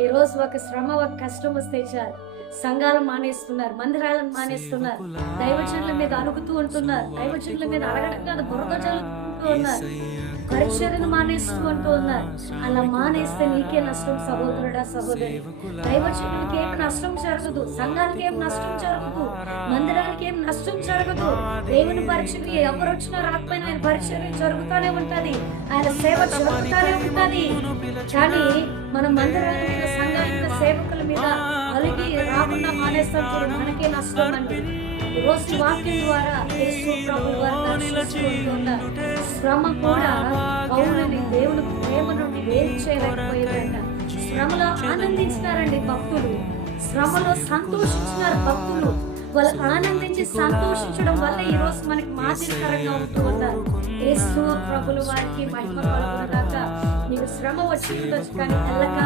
ఈ రోజు ఒక శ్రమ ఒక కష్టం వస్తే చాలు. సంఘాలు మానేస్తున్నారు మందిరాలను మానేస్తున్నారు. దైవజనుల మీద అలుగుతూ ఉంటున్నారు. దైవజనుల మీద అడగడం కాదు బురద చల్లుకుంటూ ఉన్నారు. మానేస్తూ ఉంటూ ఉన్నారు. అలా మానేస్తే నీకే నష్టం సహోదరుడా సహోదరి. దైవజనులకి ఏం నష్టం జరగదు సంఘాలకి ఏం నష్టం జరగదు మందిరానికి ఏం నష్టం జరగదు. దేవుని పరిచయం ఎవరు వచ్చినా రాకపోయినా ఆయన పరిచయం జరుగుతూనే ఉంటది. ఆయన సేవ జరుగుతూనే ఉంటది. కానీ మనం మందిరాల సేవకుల మీద అలిగి రాకుండా మానేస్తాం చూడు మనకే నష్టం అండి రోజు వాక్యం ద్వారా యేసు శ్రమ కూడా పౌరుని దేవుని ప్రేమ నుండి వేరు చేయలేకపోయిందంట. శ్రమలో ఆనందించినారండి భక్తులు. శ్రమలో సంతోషించినారు భక్తులు. వాళ్ళు ఆనందించి సంతోషించడం వల్ల ఈ రోజు మనకి మాదిరికరంగా ఉంటూ ఉన్నారు యేసు ప్రభులు వారికి మహిమ కలుగును గాక. నీకు శ్రమ వచ్చి కానీ తెల్లగా